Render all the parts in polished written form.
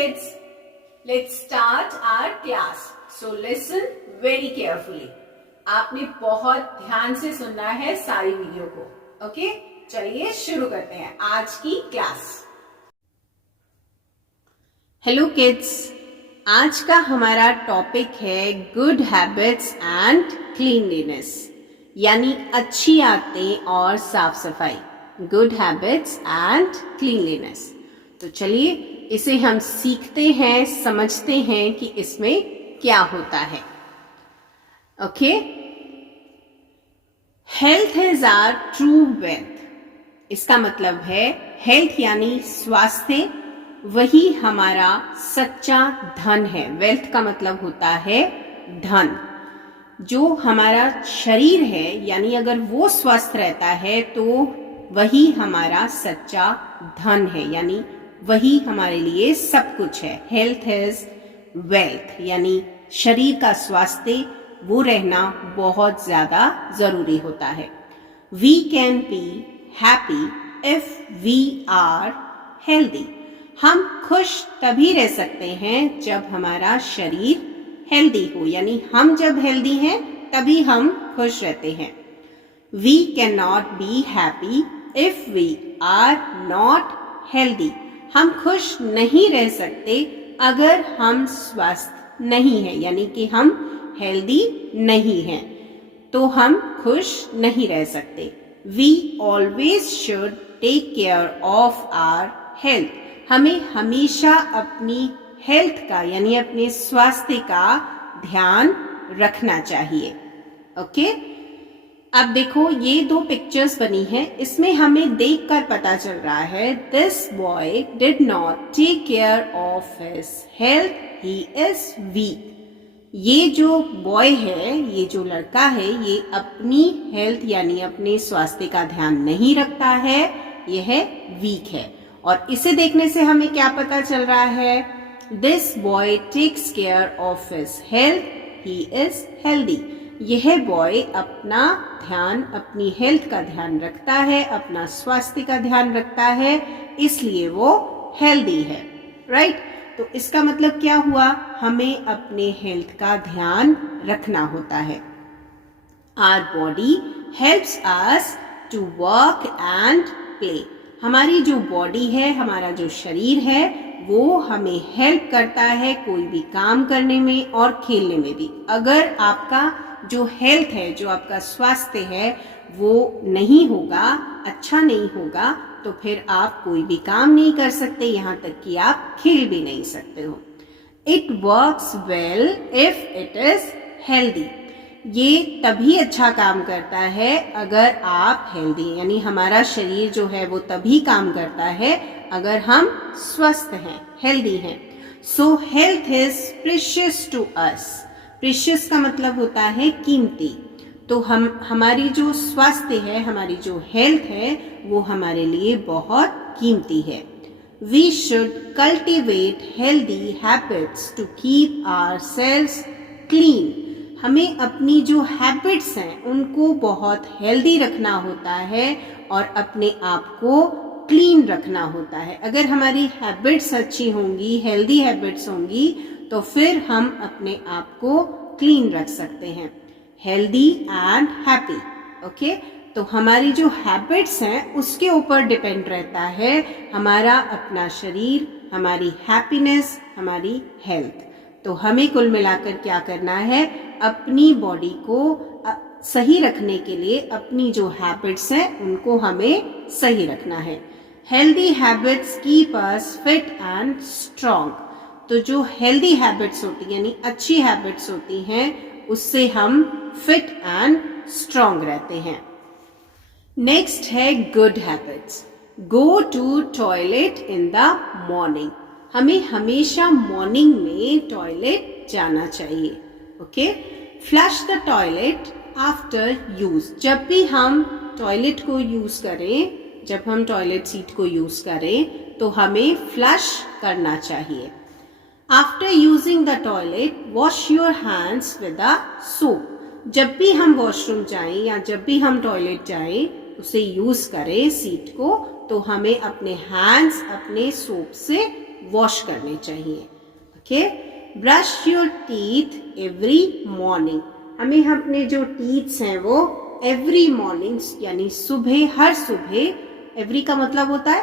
kids, let's start our class. So listen very carefully. आपने बहुत ध्यान से सुनना है सारी वीडियो को. ओके, चलिए शुरू करते हैं आज की क्लास. हेलो किड्स, आज का हमारा टॉपिक है गुड हैबिट्स एंड क्लीनलीनेस, यानी अच्छी आदतें और साफ सफाई. Good habits and cleanliness. तो चलिए इसे हम सीखते हैं, समझते हैं कि इसमें क्या होता है. Okay, health is our true wealth. इसका मतलब है हेल्थ यानी स्वास्थ्य, वही हमारा सच्चा धन है. वेल्थ का मतलब होता है धन. जो हमारा शरीर है, यानी अगर वो स्वस्थ रहता है तो वही हमारा सच्चा धन है, यानी वही हमारे लिए सब कुछ है. हेल्थ इज वेल्थ, यानी शरीर का स्वास्थ्य वो रहना बहुत ज्यादा जरूरी होता है. We can be happy if we are healthy. हम खुश तभी रह सकते हैं जब हमारा शरीर हेल्दी हो, यानी हम जब हेल्दी हैं तभी हम खुश रहते हैं. We can not be happy if we are not healthy. हम खुश नहीं रह सकते अगर हम स्वस्थ नहीं हैं, यानी कि हम हेल्दी नहीं हैं तो हम खुश नहीं रह सकते. We always should take care of our health. हमें हमेशा अपनी हेल्थ का, यानी अपने स्वास्थ्य का ध्यान रखना चाहिए. ओके, अब देखो ये दो पिक्चर्स बनी है, इसमें हमें देखकर पता चल रहा है this boy did not take care of his health, he is weak. ये जो बॉय है, ये जो लड़का है, ये अपनी हेल्थ यानी अपने स्वास्थ्य का ध्यान नहीं रखता है, यह वीक है. और इसे देखने से हमें क्या पता चल रहा है, this boy takes care of his health, he is healthy. यह बॉय अपना ध्यान, अपनी हेल्थ का ध्यान रखता है, अपना स्वास्थ्य का ध्यान रखता है, इसलिए वो हेल्दी है. राइट? तो इसका मतलब क्या हुआ, हमें अपने हेल्थ का ध्यान रखना होता है. Our body helps us to work and play. हमारी जो बॉडी है, हमारा जो शरीर है, वो हमें हेल्प करता है कोई भी काम करने में और खेलने में भी. अगर आपका जो हेल्थ है, जो आपका स्वास्थ्य है, वो नहीं होगा, अच्छा नहीं होगा, तो फिर आप कोई भी काम नहीं कर सकते, यहाँ तक कि आप खेल भी नहीं सकते हो. It works well if it is healthy. ये तभी अच्छा काम करता है अगर आप हेल्दी, यानी हमारा शरीर जो है वो तभी काम करता है अगर हम स्वस्थ हैं, हेल्दी हैं. So health is precious to us. Precious का मतलब होता है कीमती. तो हमारी जो स्वास्थ्य है, हमारी जो हेल्थ है, वो हमारे लिए बहुत कीमती है. We should cultivate healthy habits to keep ourselves clean. हमें अपनी जो हैबिट्स हैं उनको बहुत हेल्दी रखना होता है और अपने आप को क्लीन रखना होता है. अगर हमारी हैबिट्स अच्छी होंगी, हेल्दी हैबिट्स होंगी, तो फिर हम अपने आप को क्लीन रख सकते हैं. Healthy and happy. ओके, तो हमारी जो हैबिट्स हैं उसके ऊपर डिपेंड रहता है हमारा अपना शरीर, हमारी हैप्पीनेस, हमारी हेल्थ. तो हमें कुल मिलाकर क्या करना है, अपनी बॉडी को सही रखने के लिए अपनी जो हैबिट्स हैं उनको हमें सही रखना है. Healthy habits keep us fit and strong. तो जो हेल्दी हैबिट्स होती हैं, यानी अच्छी हैबिट्स होती हैं, उससे हम फिट एंड स्ट्रॉन्ग रहते हैं. नेक्स्ट है good habits. Go to toilet in the morning. हमें हमेशा मॉर्निंग में टॉयलेट जाना चाहिए. Okay, flush the toilet after use. जब भी हम टॉयलेट को यूज करें, जब हम टॉयलेट सीट को यूज करें तो हमें फ्लश करना चाहिए. After using the toilet wash your hands with a soap. जब भी हम वॉशरूम जाएं या जब भी हम टॉयलेट जाएं, उसे यूज करें सीट को, तो हमें अपने हैंड्स अपने सोप से वॉश करने चाहिए। Okay, brush your teeth every morning. हमें अपने जो टीथ्स हैं वो एवरी मॉर्निंग यानी सुबह, हर सुबह, एवरी का मतलब होता है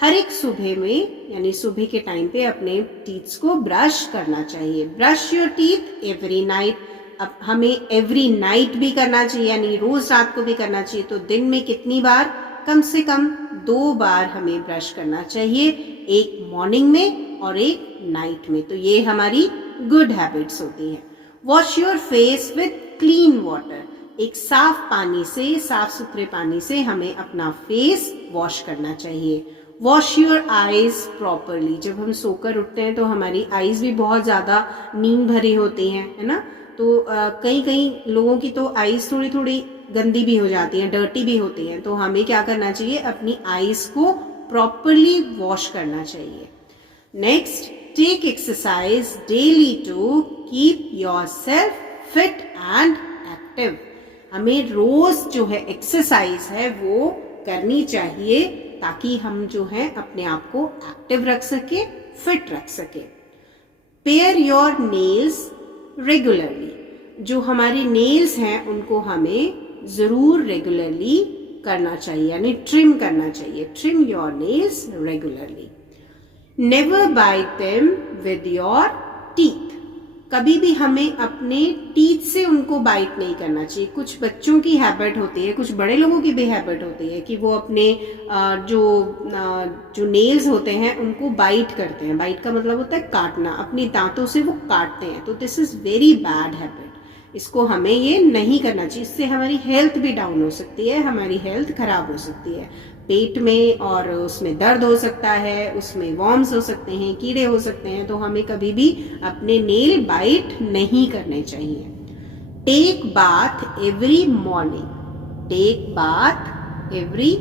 हर एक सुबह में यानी सुबह के टाइम पे अपने टीथ्स को ब्रश करना चाहिए। Brush your teeth every night. अब हमें एवरी नाइट भी करना चाहिए यानी रोज रात को भी करना चाहिए। तो दिन में कितनी बार? कम से कम 2 बार हमें ब्रश करना चाहिए, एक मॉर्निंग में और एक नाइट में। तो ये हमारी गुड हैबिट्स होती हैं। Wash your face with clean water. एक साफ पानी से, साफ सुथरे पानी से हमें अपना फेस वॉश करना चाहिए। Wash your eyes properly. जब हम सोकर उठते हैं तो हमारी आईज भी बहुत ज्यादा नींद भरी होती हैं, है ना। तो कई लोगों की तो आईज थोड़ी थोड़ी गंदी भी हो जाती हैं, डर्टी भी होती हैं। तो हमें क्या करना चाहिए? अपनी आईज को प्रॉपरली वॉश करना चाहिए। Next, take exercise daily to keep yourself fit and active. हमें रोज जो है एक्सरसाइज है वो करनी चाहिए ताकि हम जो है अपने आप को एक्टिव रख सके, फिट रख सके। Pair your nails regularly. जो हमारी नेल्स हैं उनको हमें जरूर रेगुलरली करना चाहिए यानी ट्रिम करना चाहिए। Trim your nails regularly. Never bite them with your teeth. कभी भी हमें अपने टीथ से उनको बाइट नहीं करना चाहिए। कुछ बच्चों की हैबिट होती है, कुछ बड़े लोगों की भी हैबिट होती है कि वो अपने जो नेल्स होते हैं उनको बाइट करते हैं। बाइट का मतलब होता है काटना, अपने दांतों से वो काटते हैं। तो this is very bad habit. इसको हमें ये नहीं करना चाहिए। इससे हमारी हेल्थ भी डाउन हो सकती है, हमारी हेल्थ खराब हो सकती है। पेट में और उसमें दर्द हो सकता है, उसमें वॉर्म्स हो सकते हैं, कीड़े हो सकते हैं। तो हमें कभी भी अपने नेल बाइट नहीं करने चाहिए। Take bath every morning. Take bath every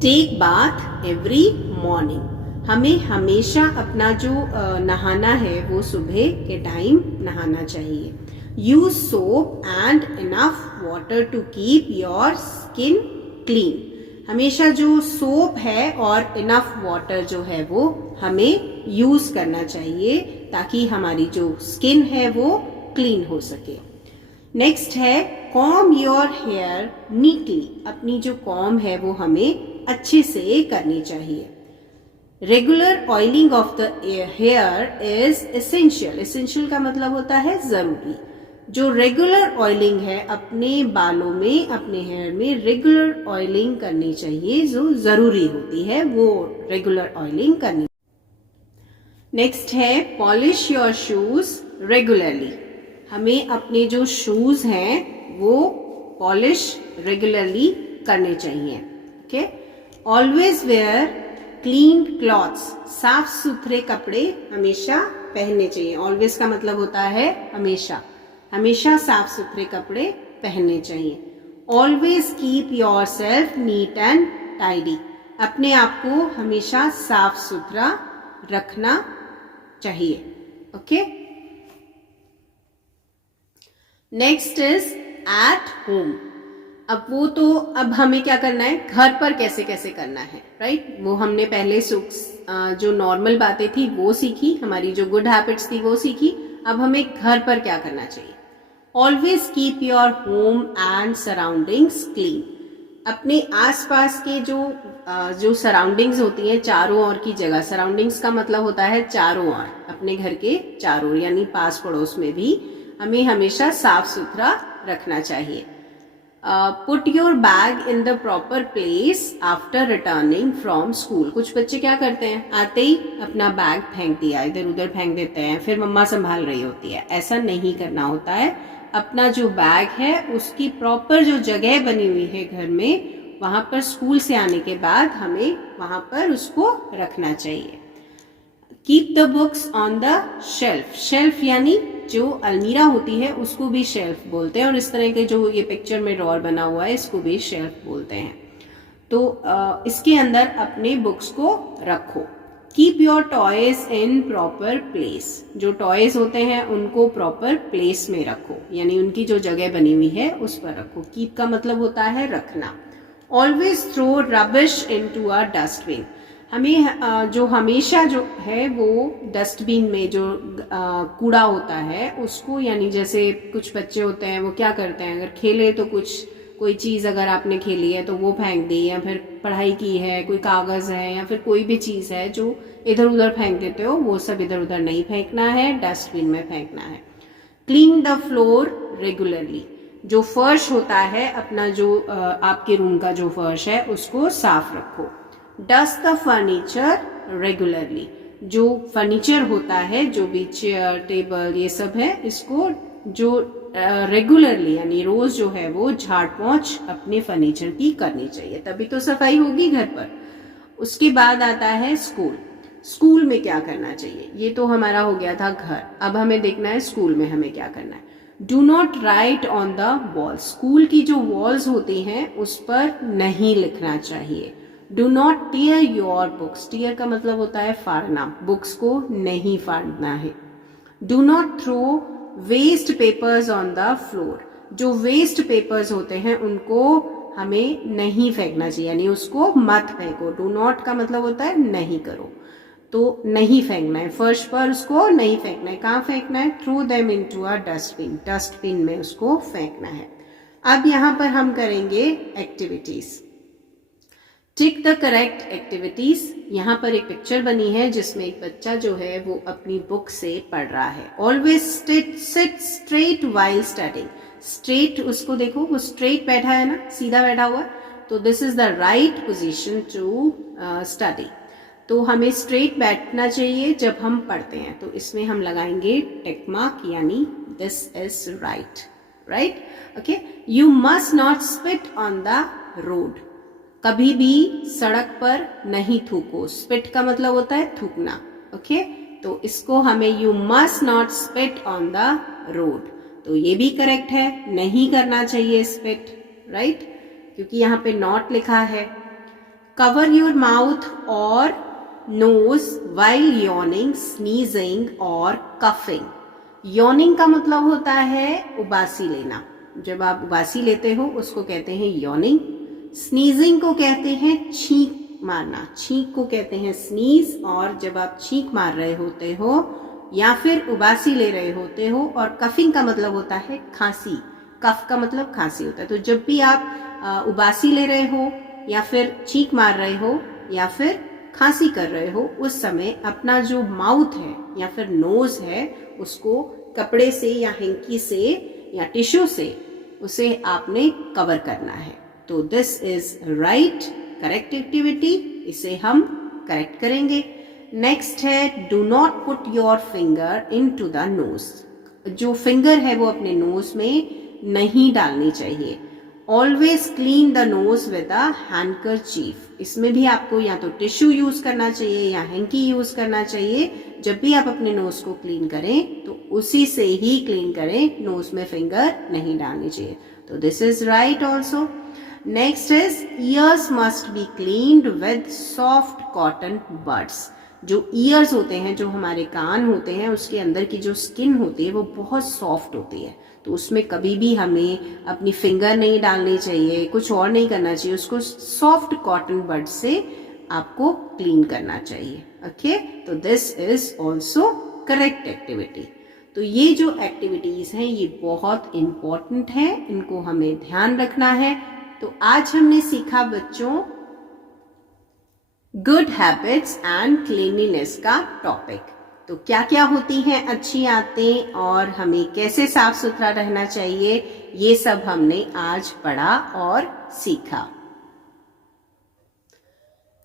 take bath every morning. हमें हमेशा अपना जो नहाना है वो सुबह के टाइम नहाना चाहिए। Use soap and enough water to keep your skin clean. हमेशा जो सोप है और इनफ वाटर जो है वो हमें यूज करना चाहिए ताकि हमारी जो स्किन है वो क्लीन हो सके। नेक्स्ट है कॉम योर हेयर नीटली। अपनी जो कॉम है वो हमें अच्छे से करनी चाहिए। Regular oiling of the here is essential. Essential का मतलब होता है जरूरी। जो रेगुलर ऑयलिंग है अपने बालों में, अपने हेयर में रेगुलर ऑयलिंग करनी चाहिए। जो जरूरी होती है वो रेगुलर ऑयलिंग करनी। नेक्स्ट है पॉलिश योर शूज रेगुलरली। हमें अपने जो शूज हैं वो पॉलिश रेगुलरली करने चाहिए। Okay, always wear clean clothes. साफ सुथरे कपड़े हमेशा पहनने चाहिए। ऑलवेज का मतलब होता है हमेशा। हमेशा साफ सुथरे कपड़े पहनने चाहिए। Always keep your self neat and tidy. अपने आप को हमेशा साफ सुथरा रखना चाहिए। Okay, next is at home. अब हमें क्या करना है, घर पर कैसे कैसे करना है, राइट। वो हमने पहले जो नॉर्मल बातें थी वो सीखी, हमारी जो गुड हैबिट्स थी वो सीखी। अब हमें घर पर क्या करना चाहिए। Always keep your home and surroundings clean. अपने आसपास के जो सराउंडिंग्स होती हैं, चारों ओर की जगह। सराउंडिंग्स का मतलब होता है चारों ओर, अपने घर के चारों यानी पास पड़ोस में भी हमें हमेशा साफ सुथरा रखना चाहिए। Put your bag in the proper place after returning from school. कुछ बच्चे क्या करते हैं, आते ही अपना बैग फेंक दिया, इधर उधर फेंक देते हैं, फिर मम्मा संभाल रही होती है। ऐसा नहीं करना होता है। अपना जो बैग है उसकी प्रॉपर जो जगह बनी हुई है घर में, वहां पर स्कूल से आने के बाद हमें वहां पर उसको रखना चाहिए। Keep the books on the shelf. Shelf यानी जो अलमीरा होती है उसको भी शेल्फ बोलते हैं, और इस तरह के जो ये पिक्चर में ड्रॉअर बना हुआ है इसको भी शेल्फ बोलते हैं। तो इसके अंदर अपने बुक्स को रखो। Keep your toys in proper place, जो टॉयज होते हैं उनको प्रॉपर प्लेस में रखो, यानी उनकी जो जगह बनी हुई है उस पर रखो। कीप का मतलब होता है रखना। Always throw rubbish into a dustbin, हमें जो हमेशा जो है वो डस्टबिन में जो कूड़ा होता है उसको, यानी जैसे कुछ बच्चे होते हैं वो क्या करते हैं, अगर खेले तो कुछ कोई चीज़ अगर आपने खेली है तो वो फेंक दी, या फिर पढ़ाई की है, कोई कागज़ है, या फिर कोई भी चीज़ है जो इधर उधर फेंक देते हो, वो सब इधर उधर नहीं फेंकना है, डस्टबिन में फेंकना है। क्लीन द फ्लोर रेगुलरली, जो फर्श होता है अपना, जो आपके रूम का जो फर्श है उसको साफ रखो। डस्ट द फर्नीचर रेगुलरली, जो फर्नीचर होता है, जो भी चेयर टेबल ये सब है, इसको जो रेगुलरली यानी रोज जो है वो झाड़ पोंछ अपने फर्नीचर की करनी चाहिए, तभी तो सफाई होगी घर पर। उसके बाद आता है स्कूल। स्कूल में क्या करना चाहिए, ये तो हमारा हो गया था घर, अब हमें देखना है स्कूल में हमें क्या करना है। Do not right on the wall, school की जो वॉल्स होती हैं उस पर नहीं लिखना चाहिए। Do not tear your books, tear का मतलब होता है फाड़ना, बुक्स को नहीं फाड़ना है। Do not throw waste papers on the floor, जो वेस्ट पेपर्स होते हैं उनको हमें नहीं फेंकना चाहिए, यानी उसको मत फेंको। डू नॉट का मतलब होता है नहीं करो, तो नहीं फेंकना है फर्श पर, उसको नहीं फेंकना है। कहाँ फेंकना है, throw them into a dustbin, dustbin में उसको फेंकना है। अब यहाँ पर हम करेंगे activities. Tick the correct activities. यहाँ पर एक पिक्चर बनी है जिसमें एक बच्चा जो है वो अपनी बुक से पढ़ रहा है। Always seat straight while studying, straight उसको देखो, वो स्ट्रेट बैठा है ना, सीधा बैठा हुआ, तो this is the right position to study. तो हमें स्ट्रेट बैठना चाहिए जब हम पढ़ते हैं, तो इसमें हम लगाएंगे टिक मार्क, यानी this is right, right, okay. You must not spit on the road, कभी भी सड़क पर नहीं थूको, स्पिट का मतलब होता है थूकना, ओके। तो इसको हमें you must not spit on the road, तो ये भी करेक्ट है, नहीं करना चाहिए स्पिट, राइट, क्योंकि यहाँ पे नॉट लिखा है। कवर योर माउथ और नोज वाइल यॉर्निंग, स्नीजिंग और कफिंग। यॉर्निंग का मतलब होता है उबासी लेना, जब आप उबासी लेते हो उसको कहते हैं यॉर्निंग। स्नीजिंग को कहते हैं छींक मारना, छींक को कहते हैं स्नीज, और जब आप छींक मार रहे होते हो या फिर उबासी ले रहे होते हो। और कफिंग का मतलब होता है खांसी, कफ का मतलब खांसी होता है। तो जब भी आप उबासी ले रहे हो या फिर छींक मार रहे हो या फिर खांसी कर रहे हो, उस समय अपना जो माउथ है या फिर नोज है उसको कपड़े से या हैंकी से या टिश्यू से उसे आपने कवर करना है। तो this is right, correct activity, इसे हम करेक्ट करेंगे। नेक्स्ट है do not put your finger into the nose, जो फिंगर है वो अपने नोज में नहीं डालनी चाहिए। Always clean the nose with a handkerchief, इसमें भी आपको या तो टिश्यू यूज करना चाहिए या हैंकी यूज करना चाहिए। जब भी आप अपने नोज को क्लीन करें तो उसी से ही क्लीन करें, नोज में फिंगर नहीं डालनी चाहिए। तो this is right also. Next is years must be cleaned with soft cotton buds, जो ईयर्स होते हैं, जो हमारे कान होते हैं, उसके अंदर की जो स्किन होती है वो बहुत सॉफ्ट होती है, तो उसमें कभी भी हमें अपनी फिंगर नहीं डालनी चाहिए, कुछ और नहीं करना चाहिए, उसको सॉफ्ट कॉटन बड से आपको क्लीन करना चाहिए, ओके। तो this is also correct activity. तो ये जो एक्टिविटीज हैं ये बहुत इंपॉर्टेंट है, इनको हमें ध्यान रखना है। तो आज हमने सीखा बच्चों गुड हैबिट्स एंड क्लीनलीनेस का टॉपिक। तो क्या क्या होती हैं अच्छी आदतें और हमें कैसे साफ सुथरा रहना चाहिए, ये सब हमने आज पढ़ा और सीखा।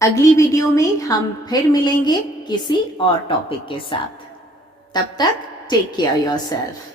अगली वीडियो में हम फिर मिलेंगे किसी और टॉपिक के साथ। तब तक टेक केयर योरसेल्फ।